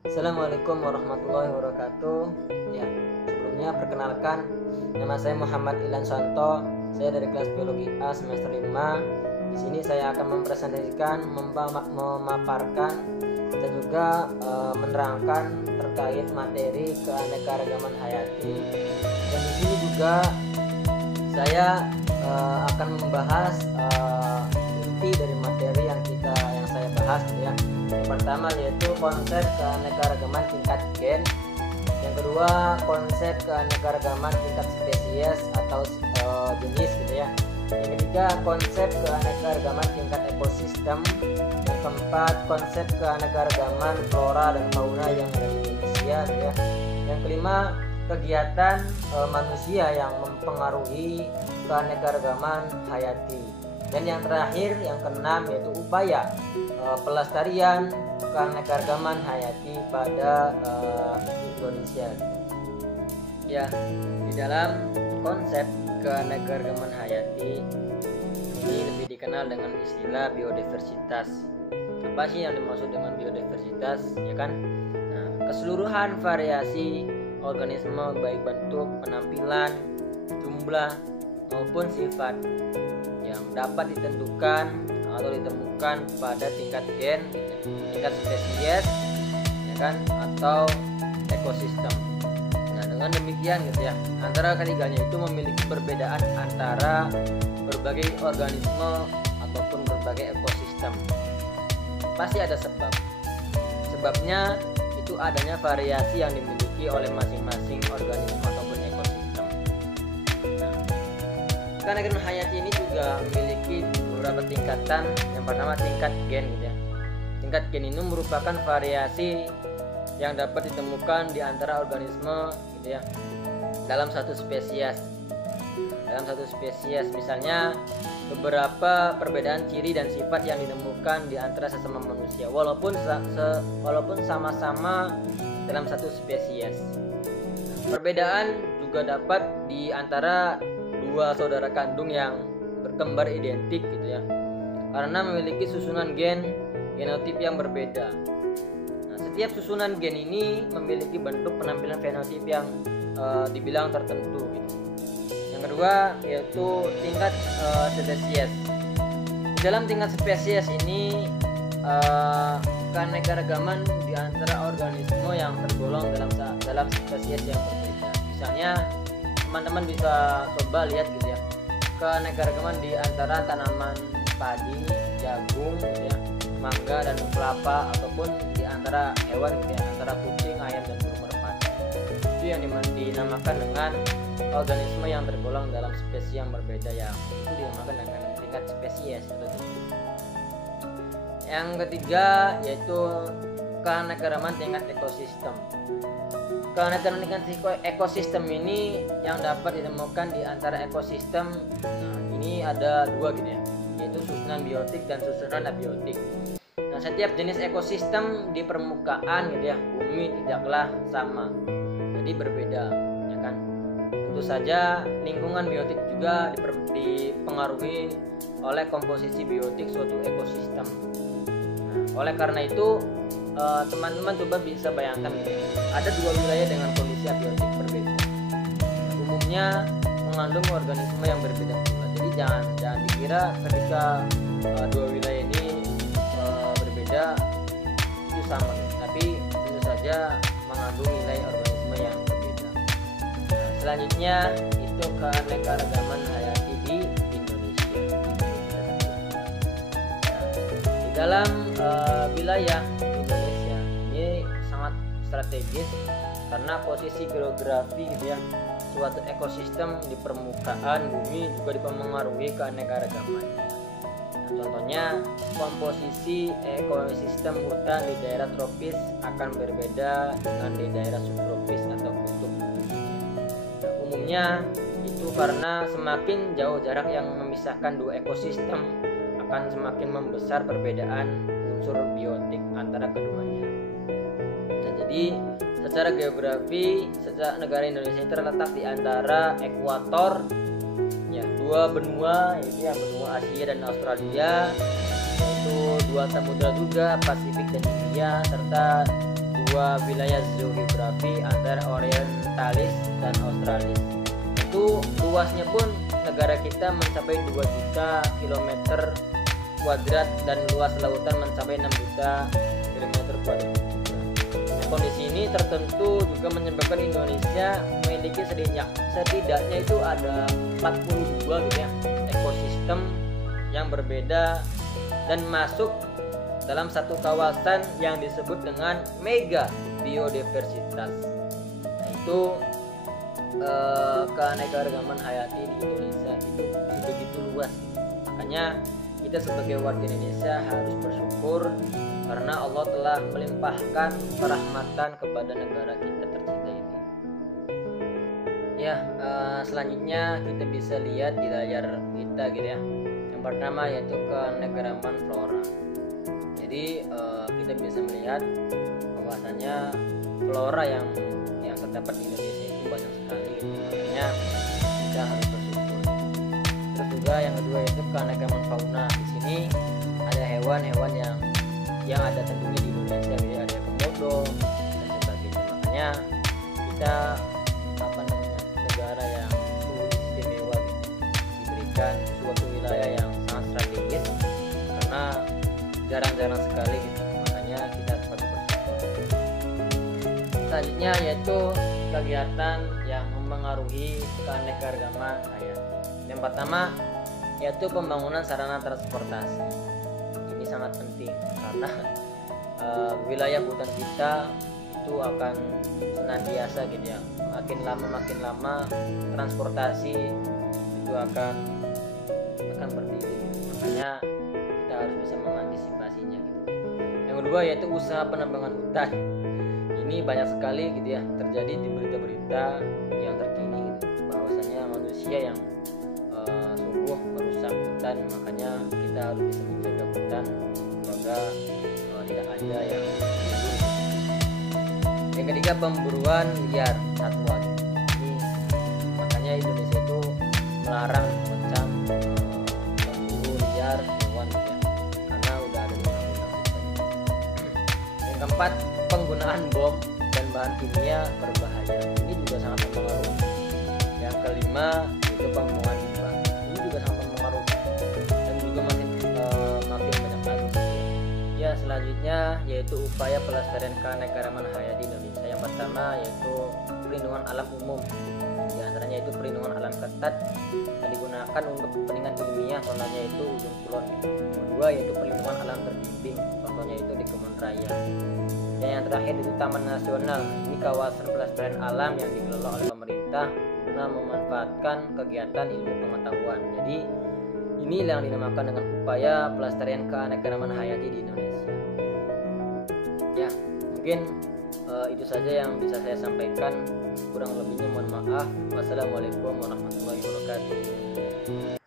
Assalamualaikum warahmatullahi wabarakatuh. Ya, sebelumnya perkenalkan, nama saya Muhammad Ilan Santo. Saya dari kelas biologi A semester 5. Di sini saya akan mempresentasikan, memaparkan dan juga menerangkan terkait materi keanekaragaman hayati. Dan di sini juga saya akan membahas inti dari materi yang saya bahas gitu ya. Yang pertama yaitu konsep keanekaragaman tingkat gen. Yang kedua konsep keanekaragaman tingkat spesies atau jenis gitu ya. Yang ketiga konsep keanekaragaman tingkat ekosistem. Yang keempat konsep keanekaragaman flora dan fauna yang ada di Indonesia gitu ya. Yang kelima kegiatan manusia yang mempengaruhi keanekaragaman hayati. Dan yang terakhir, yang keenam, yaitu upaya pelestarian keanekaragaman hayati pada Indonesia. Ya, di dalam konsep keanekaragaman hayati ini lebih dikenal dengan istilah biodiversitas. Apa sih yang dimaksud dengan biodiversitas? Ya kan, nah, keseluruhan variasi organisme baik bentuk, penampilan, jumlah maupun sifat yang dapat ditentukan atau ditemukan pada tingkat gen, tingkat spesies, ya kan, atau ekosistem. Nah, dengan demikian gitu ya, antara ketiganya itu memiliki perbedaan antara berbagai organisme ataupun berbagai ekosistem. Pasti ada sebab. Sebabnya itu adanya variasi yang dimiliki oleh masing-masing organisme ataupun ekosistem. Nah, keanekaragaman hayati ini juga memiliki beberapa tingkatan. Yang pertama tingkat gen gitu ya. Tingkat gen ini merupakan variasi yang dapat ditemukan di antara organisme gitu ya, dalam satu spesies. Dalam satu spesies misalnya beberapa perbedaan ciri dan sifat yang ditemukan di antara sesama manusia walaupun sama-sama dalam satu spesies. Perbedaan juga dapat di antara dua saudara kandung yang berkembar identik gitu ya, karena memiliki susunan genotip yang berbeda. Nah, setiap susunan gen ini memiliki bentuk penampilan fenotip yang dibilang tertentu gitu. Yang kedua yaitu tingkat spesies. Di dalam tingkat spesies ini keanekaragaman di antara organisme yang tergolong dalam spesies yang berbeda. Misalnya teman-teman bisa coba lihat gitu ya, keanekaragaman di antara tanaman padi, jagung gitu ya, mangga dan kelapa, ataupun di antara hewan gitu ya, antara kucing, ayam dan burung merpati. Itu yang dinamakan dengan organisme yang tergolong dalam spesies yang berbeda, yang itu dinamakan dengan tingkat spesies. Yang ketiga yaitu keanekaragaman tingkat ekosistem. Keanekaragaman tingkat ekosistem ini yang dapat ditemukan di antara ekosistem. Nah, ini ada dua gitu ya, yaitu susunan biotik dan susunan abiotik. Nah, setiap jenis ekosistem di permukaan gitu ya, bumi tidaklah sama, jadi berbeda, ya kan. Tentu saja lingkungan biotik juga dipengaruhi oleh komposisi biotik suatu ekosistem. Nah, oleh karena itu teman-teman coba bisa bayangkan gitu, ada dua wilayah dengan kondisi abiotik berbeda. Nah, umumnya mengandung organisme yang berbeda pula. Jadi jangan dikira ketika dua wilayah ini berbeda itu sama, tapi tentu saja mengandung nilai organisme yang berbeda. Nah, selanjutnya itu keanekaragaman hayati di Indonesia. Nah, di dalam wilayah Indonesia ini sangat strategis karena posisi geografi gitu ya, suatu ekosistem di permukaan bumi juga dipengaruhi keanekaragaman. Nah, contohnya komposisi ekosistem hutan di daerah tropis akan berbeda dengan di daerah subtropis atau kutub. Nah, umumnya itu karena semakin jauh jarak yang memisahkan dua ekosistem akan semakin membesar perbedaan unsur biotik antara keduanya. Nah, jadi secara geografi, negara Indonesia terletak di antara ekuator ya, dua benua, yaitu ya benua Asia dan Australia, yaitu dua samudra juga, Pasifik dan India, serta dua wilayah geografi antara Orientalis dan Australis. Itu luasnya pun negara kita mencapai 2 juta kilometer kuadrat dan luas lautan mencapai 6 juta kilometer kuadrat. Nah, kondisi ini tertentu juga menyebabkan Indonesia memiliki setidaknya itu ada 42 gitu ya, ekosistem yang berbeda dan masuk dalam satu kawasan yang disebut dengan mega biodiversitas. Nah, itu keanekaragaman hayati di Indonesia itu begitu luas. Makanya kita sebagai warga Indonesia harus bersyukur karena Allah telah melimpahkan kerahmatan kepada negara kita tercinta ini. Ya, selanjutnya kita bisa lihat di layar kita gitu ya. Yang pertama yaitu keanekaragaman flora. Jadi kita bisa melihat bahwasanya flora yang terdapat di Indonesia itu banyak sekali gitu. Makanya kita harus bersyukur. Terus juga yang kedua yaitu keanekaragaman fauna. Di sini ada hewan-hewan yang ada tentunya di Indonesia gitu. Ada komodo dan sebagainya. Makanya kita negara yang istimewa gitu. Diberikan suatu wilayah yang sangat strategis karena jarang-jarang sekali gitu. Makanya kita patut bersyukur. Selanjutnya yaitu kegiatan yang mempengaruhi keanekaragaman hayati. Yang pertama yaitu pembangunan sarana transportasi. Ini sangat penting karena wilayah hutan kita itu akan senantiasa gitu ya, makin lama transportasi itu akan berdiri. Makanya kita harus bisa mengantisipasinya gitu. Yang kedua yaitu usaha penambangan hutan. Ini banyak sekali gitu ya terjadi di berita-berita yang terkini gitu, bahwasanya manusia yang sungguh merusak hutan. Makanya kita harus bisa menjaga hutan semoga tidak ada yang hidup. Yang ketiga pemburuan liar satwa. Ini makanya Indonesia itu melarang macam pemburu liar hewan gitu ya, karena udah ada di undang-undang kita. Yang keempat penggunaan bom dan bahan kimia berbahaya. Ini juga sangat mempengaruhi. Yang kelima itu pembuangan limbah. Ini juga sangat mempengaruhi dan juga makin banyak lagi. Ya, selanjutnya yaitu upaya pelestarian keanekaragaman hayati Indonesia. Yang pertama yaitu perlindungan alam umum. Di antaranya itu perlindungan alam ketat yang digunakan untuk kepentingan ilmiah, contohnya itu ujung kulon. Yang kedua yaitu perlindungan alam terbimbing, contohnya itu di Kebun Raya. Dan yang terakhir itu Taman Nasional. Ini kawasan pelestarian alam yang dikelola oleh pemerintah guna memanfaatkan kegiatan ilmu pengetahuan. Jadi ini yang dinamakan dengan upaya pelestarian keanekaragaman hayati di Indonesia. Ya, mungkin itu saja yang bisa saya sampaikan. Kurang lebihnya mohon maaf. Wassalamualaikum warahmatullahi wabarakatuh.